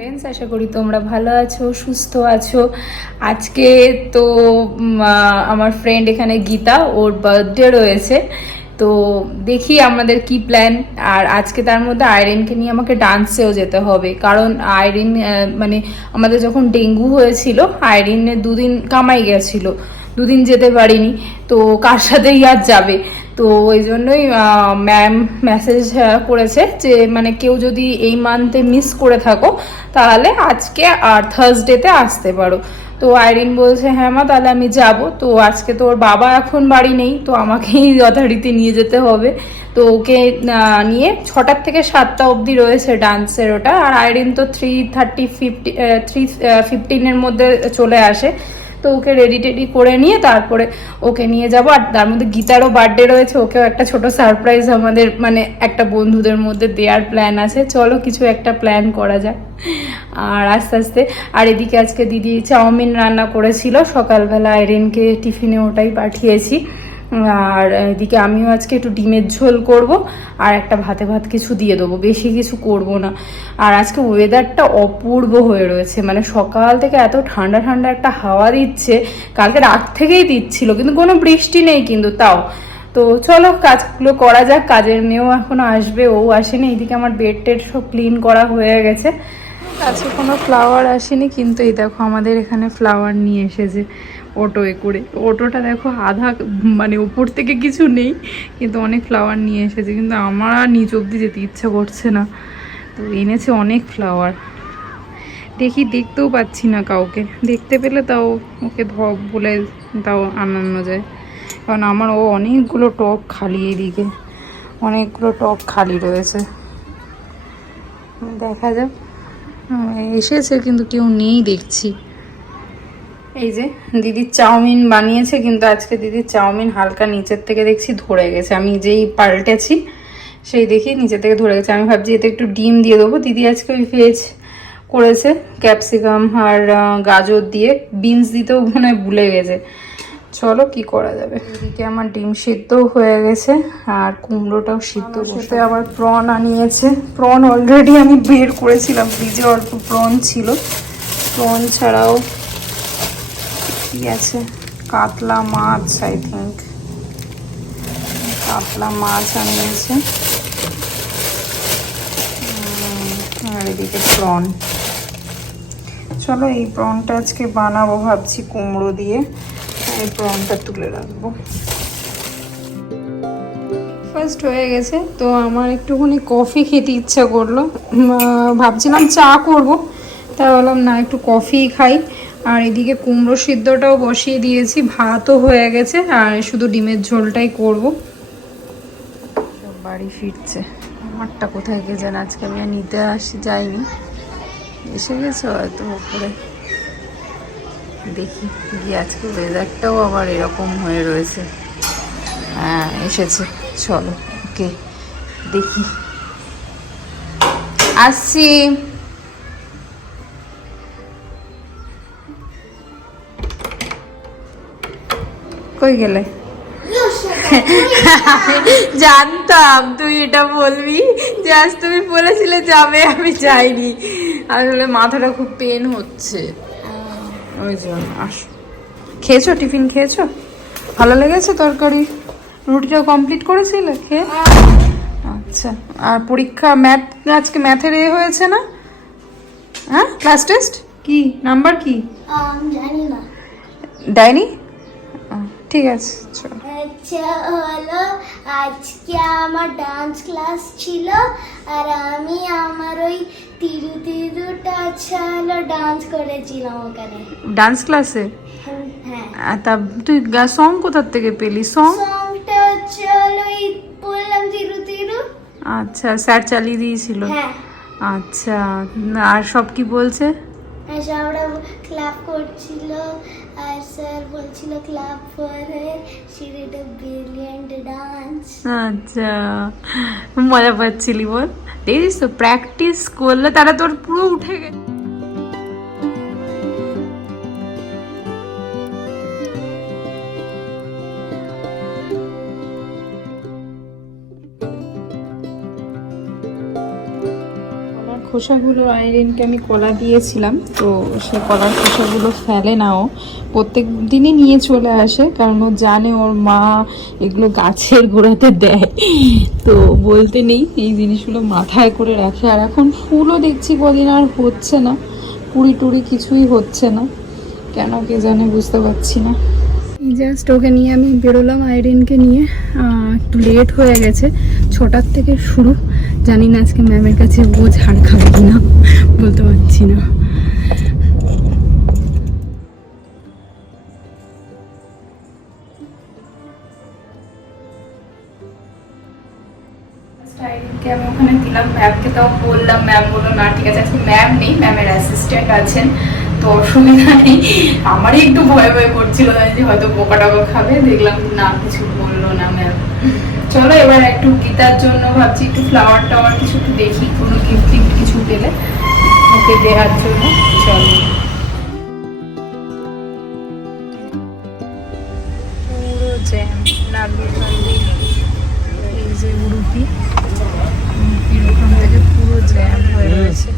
Friends, আশা করি তোমরা ভালো আছো, সুস্থ আছো। আজকে তো আমার ফ্রেন্ড এখানে গীতা, ওর বার্থডে রয়েছে, তো দেখি আমাদের কি প্ল্যান। আর আজকে তার মধ্যে আইরিনকে নিয়ে আমাকে ডান্সেও যেতে হবে, কারণ আইরিন মানে আমাদের যখন ডেঙ্গু হয়েছিল, আইরিনের 2 দিন কামাই গেছিল, 2 দিন যেতে পারিনি, তো কার সাথেই আর যাবে। তো ওই জন্যই ম্যাম মেসেজ করেছে যে মানে কেউ যদি এই মান্থে মিস করে থাকো তাহলে আজকে আর থার্সডেতে আসতে পারো। তো আইরিন বলছে হ্যাঁ মা, তাহলে আমি যাব। তো আজকে তো ওর বাবা এখন বাড়ি নেই, তো আমাকেই যথারীতি নিয়ে যেতে হবে। তো ওকে নিয়ে 6টার থেকে 7টা অবধি রয়েছে ডান্সের ওটা। আর আইরিন তো 3:15 মধ্যে চলে আসে, তো ওকে রেডি টেডি করে নিয়ে তারপরে ওকে নিয়ে যাব। আর তার মধ্যে গীতারও বার্থডে রয়েছে, ওকেও একটা ছোট সারপ্রাইজ আমাদের মানে একটা বন্ধুদের মধ্যে দেওয়ার প্ল্যান আছে। চলো কিছু একটা প্ল্যান করা যাক আর আস্তে আস্তে। আর এদিকে আজকে দিদি চাউমিন রান্না করেছিল সকালবেলা, আইরিনকে টিফিনে ওটাই পাঠিয়েছি। আর এদিকে আমিও আজকে একটু ডিমের ঝোল করব, আর একটা ভাতে ভাত কিছু দিয়ে দেবো, বেশি কিছু করব না। আর আজকে ওয়েদারটা অপূর্ব হয়ে রয়েছে, মানে সকাল থেকে এত ঠান্ডা ঠান্ডা একটা হাওয়া দিচ্ছে, কালকে রাত থেকেই দিচ্ছিল, কিন্তু কোনো বৃষ্টি নেই কিন্তু তাও। তো চলো কাজগুলো করা যাক। কাজের মেয়েও এখনো আসবে, ও আসেনি। এইদিকে আমার বেড টেড সব ক্লিন করা হয়ে গেছে। আজকে কোনো ফ্লাওয়ার আসেনি, কিন্তু এই দেখো আমাদের এখানে ফ্লাওয়ার নিয়ে এসেছে অটোয় করে। অটোটা দেখো আধা মানে উপর থেকে কিছু নেই, কিন্তু অনেক ফ্লাওয়ার নিয়ে এসেছে, কিন্তু আমার আর নিচ অব্দি যেতে ইচ্ছা করছে না। তো এনেছে অনেক ফ্লাওয়ার, দেখি দেখতেও পাচ্ছি না কাউকে, দেখতে পেলে তাও ওকে বলে তাও আনানো যায়, কারণ আমার ও অনেকগুলো টব খালি, এদিকে অনেকগুলো টব খালি রয়েছে। দেখা যাক, এসেছে কিন্তু কেউ নেই দেখছি। এই যে দিদি চাউমিন বানিয়েছে, কিন্তু আজকে দিদির চাউমিন হালকা নিচের থেকে দেখছি ধরে গেছে, আমি যেই পাল্টেছি সেই দেখি নিচের থেকে ধরে গেছে। আমি ভাবছি এতে একটু ডিম দিয়ে দেবো। দিদি আজকে ওই ভেজ করেছে, ক্যাপসিকাম আর গাজর দিয়ে, বিনস দিতেও মনে হয় ভুলে গেছে। চলো কি করা যাবে। এদিকে আমার ডিম সিদ্ধ হয়ে গেছে, আর কুমড়োটাও সিদ্ধ করতে। আবার প্রন আনিয়েছে, প্রন অলরেডি আমি বের করেছিলাম, ফ্রিজে অল্প প্রন ছিল। প্রন ছাড়াও কি আছে, কাতলা মাছ, আই থিঙ্ক কাতলা মাছ আনিয়েছে। আর এদিকে প্রন। চলো এই প্রনটা আজকে বানাবো ভাবছি কুমড়ো দিয়ে, এই প্রনটা তুলে রাখবো। ফার্স্ট হয়ে গেছে, তো আমার একটুখানি কফি খেতে ইচ্ছা করলো, ভাবছিলাম চা করব, তা বললাম না একটু কফি খাই। আর এদিকে কুমড়ো সিদ্ধটাও বসিয়ে দিয়েছি, ভাতও হয়ে গেছে, আর শুধু ডিমের ঝোলটাই করব। সব বাড়ি ফিরছে, আমারটা কোথায় কে জানে, আজকে আমি নিতে যাইনি, এসে গেছে হয়তো উপরে। দেখি গিয়ে, আজকে ওয়েদারটাও আবার এরকম হয়ে রয়েছে। হ্যাঁ এসেছে, চলো ওকে দেখি, আসছি। কই গেলে? জানতাম তুই এটা বলবি, যে আজ তুমি বলেছিলে যাবে, আমি যাইনি। আসলে মাথাটা খুব পেন হচ্ছে, ওই জন্য। আসো, খেয়েছো? টিফিন খেয়েছো? ভালো লেগেছে তরকারি? রুটিটা কমপ্লিট করেছিলে খেয়ে? আচ্ছা, আর পরীক্ষা ম্যাথ, আজকে ম্যাথের হয়েছে না? হ্যাঁ, ক্লাস টেস্ট কি নাম্বার কি জানি না, দেয়নি? ঠিক আছে চলো। আচ্ছা হলো, আজকে আমার ডান্স ক্লাস ছিল, আর আমি আমার ওই তিরু তিরুটা হলো ডান্স করেছিলাম ওখানে ডান্স ক্লাসে? হ্যাঁ। তা তুই সং কোথার থেকে পেলি? সংটা হলো ওই বললাম তিরু তিরু। আচ্ছা, স্যার চালিয়ে দিয়েছিল। হ্যাঁ, আচ্ছা, আর সব কি বলছে? আর সবরা ক্লাপ করছিল আর স্যার বলছিল clap for her, she did a brilliant dance. আচ্ছা, মজা পাচ্ছিলি বল? দেখিস তো, প্র্যাকটিস করলে তারা তোর পুরো উঠে গেছে। খোসাগুলো আইরিনকে আমি কলা দিয়েছিলাম, তো সে কলার খোসাগুলো ফেলে না, ও প্রত্যেক দিনই নিয়ে চলে আসে, কারণ ও জানে ওর মা এগুলো গাছের গোড়াতে দেয়, তো বলতে নেই এই জিনিসগুলো মাথায় করে রাখে। আর এখন ফুলও দেখছি কদিন আর হচ্ছে না, কুড়ি টুড়ি কিছুই হচ্ছে না, কেন কে জানে, বুঝতে পারছি না। জাস্ট ওকে নিয়ে আমি বেরোলাম, আইরিনকে নিয়ে। একটু লেট হয়ে গেছে, 6টার থেকে শুরু। জানি না আজকে ম্যামের কাছে ও ঝাড় খাবে কিনা, বলতে পারছি না। আমি ওখানে দিলাম ম্যামকে, তাও বললাম, ম্যাম বললো না ঠিক আছে, আজকে ম্যাম নেই, ম্যামের অ্যাসিস্ট্যান্ট আছেন, তো অসুবিধা নেই। আমারই একটু ভয় ভয় করছিল যে হয়তো বোকা টোকা খাবে, দেখলাম না, কিছু বললো না ম্যাম। চলো এবার একটু গীতার জন্য ভাবছি একটু ফ্লাওয়ার টাওয়ার কিছু একটু দেখি, কোনো গিফট টিফট কিছু পেলে ওকে দেওয়ার জন্য। চলো, পুরো জ্যাম, নাগরকান্দি এই যে উড়ুপি, ওখান থেকে পুরো জ্যাম হয়ে রয়েছে।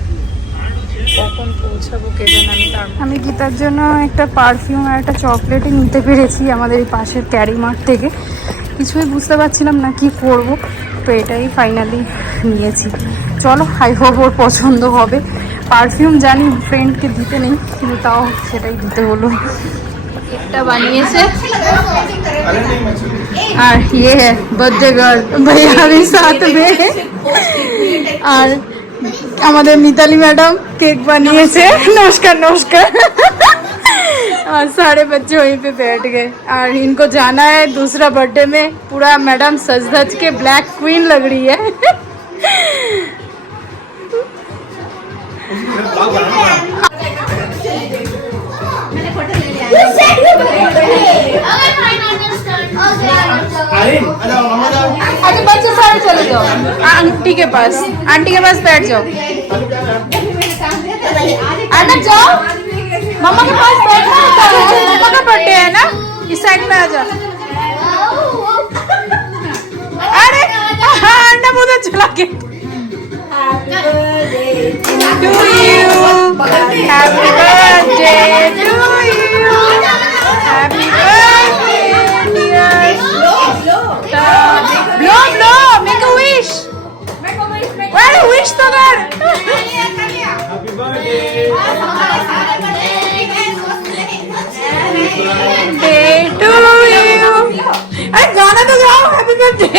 কখন পৌঁছাবো কে জানে। আমি গীতার জন্য একটা পারফিউম আর একটা চকলেটই নিতে পেরেছি আমাদের এই পাশের ক্যারি মার্ট থেকে। কিছুই বুঝতে পারছিলাম না কি করব, তো এটাই ফাইনালি নিয়েছি। চলো, আই হোপ ওর পছন্দ হবে। পারফিউম জানি ফ্রেন্ডকে দিতে নেই, কিন্তু তাও সেটাই দিতে হলো। একটা বানিয়েছে আর ইয়ে বার্থডে গার্ল ভাইয়া আমি সাথ মে, আর আমাদের मिताली मैडम केक बनिए। नमस्कार नमस्कार। और सारे बच्चे वहीं पे बैठ गए, और इनको जाना है दूसरा बर्थडे में। पूरा मैडम सज धज के ब्लैक क्वीन लग रही है। अच्छा बच्चे सारे चले जाओ आंटी के पास बैठ जाओ। आना जाओ, मम्मा के पास बैठना होता है, मम्मा का बर्थडे है ना, इस साइड में आ जाओ। अरे अन्ना मुझे चला के to you, happy birthday to you, happy birthday blow blow, make a wish, अरे विश तो कर। डे टू यू, अरे गाना तो गाओ, हैप्पी बर्थडे।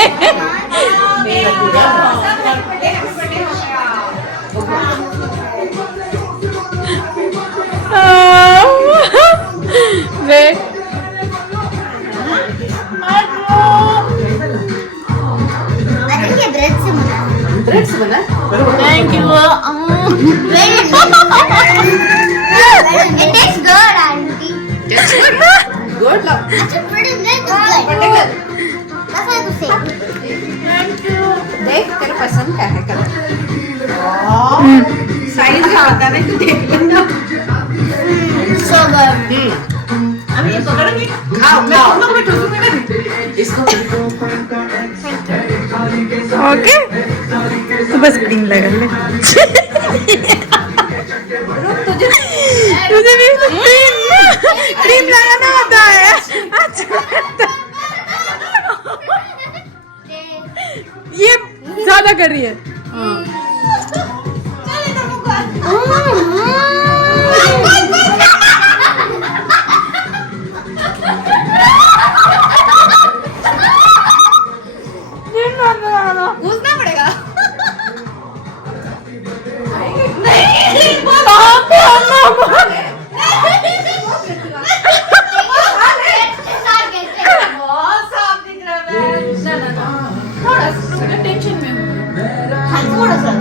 वेट, ब्रेड से बना। Thank you. It tastes good, auntie. That's good. Good love. It's pretty good. That's what I was saying. Thank you. देख तेरे पसंद का है कलर। साइज भी पता नहीं तू देख लेना। So good. अभी ये पकड़ोगे? खाओ खाओ। इसको ओके, तो बस क्रीम लगा ले। तुझे भी क्रीम लगाना होता है। अच्छा, ये ज्यादा कर रही है। घुसना पड़ेगा। बहुत साफ दिख रहा है। टेंशन में हूँ हाँ थोड़ा सा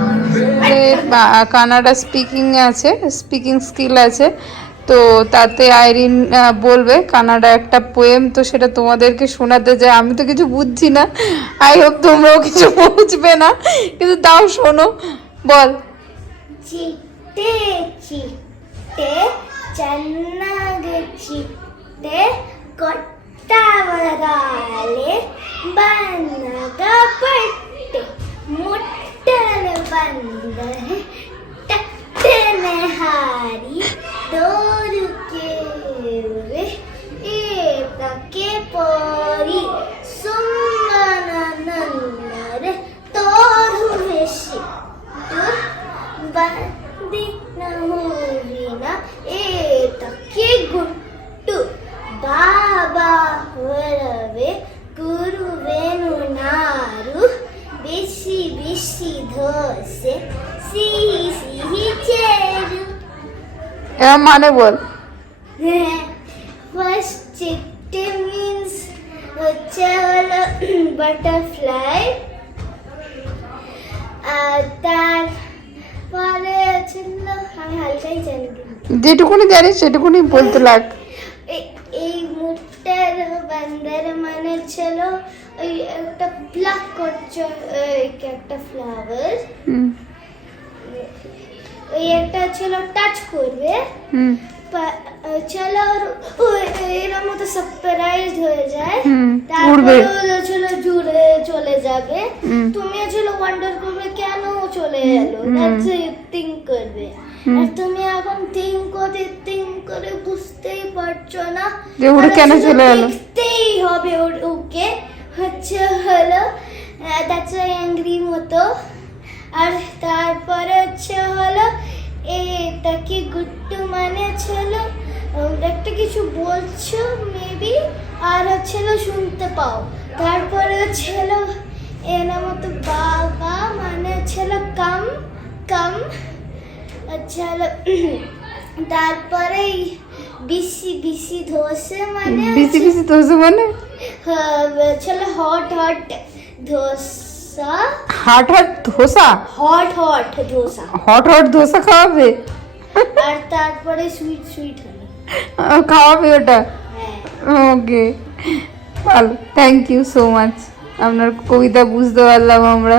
কানাডা স্পিকিং আছে, স্পিকিং স্কিল আছে, তো তাতে আইরিন বলবে কানাডা একটা পোয়েম, তো সেটা তোমাদেরকে শোনাতে যায়। আমি তো কিছু বুঝছি না, আই হোপ তোমরাও কিছু বুঝবে না, কিন্তু তাও শোনো, বল। చిట్టే చిట్టే చన్నగ చిట్టే కొట్టవరాలే బన్నగా పట్టే ముట్టలు బందరే టట్టనే హారి దోరుకేవే ఏతకే పోరి సుమ్మన నన్నరే తోడు వెషి ಬಂದಿನ ಹೂವಿನ ಏತಕ್ಕೆ ಗುಟ್ಟು ಬಾಬಾ ಹೊರವೆ ಗುರುವೆನು ನಾರು ಬಿಸಿ ಬಿಸಿ ದೋಸೆ ಸಿಹಿ ಸಿಹಿ ಚೇರು এর মানে বল। ಫಸ್ಟ್ ಚಿಟ್ಟೆ ಮೀನ್ಸ್ ಬಟರ್ಫ್ಲೈ তারপরে ছিল আমি হালকাই জানি যেটুকুনি জানিস সেটুকুনি বলতে লাগ। এই মুট্টার বান্দার মানে ছিল ওই একটা প্লাক করছে একটা ফ্লাওয়ার, ওই একটা ছিল টাচ করবে চলো এর মতো সারপ্রাইজ হয়ে যায়, তারপরে ছিল জুড়ে চলে যাবে, তুমি ছিল ওয়ান্ডার করবে কেন চলে এলো, দ্যাটস থিঙ্ক করবে, আর তুমি এখন থিঙ্ক করে বুঝতেই পারছো না যে ওর কেন চলে এলো, দেখতেই হবে ওকে হচ্ছে হলো দ্যাটস অ্যাংরি মতো। আর তারপরে হচ্ছে হলো এটা কি গুট্টু মানে ছিল একটা কিছু বলছো মেবি, আর ছিল শুনতে পাও, তারপরে ছিল এনা মতো বাবা মানে ছিল কাম কাম, আচ্ছা তারপরে বিসি বিসি ধোসে মানে বিসি বিসি ধোসা মানে ছিল hot hot dosa, hot hot dosa, hot hot dosa, hot hot dosa খাওয়াবে, আর তারপরে সুইট সুইট হলো খাওয়াবে ওটা। হ্যাঁ ওকে, ভালো, থ্যাংক ইউ সো মাচ। আপনার কবিতা বুঝতে পারলাম আমরা।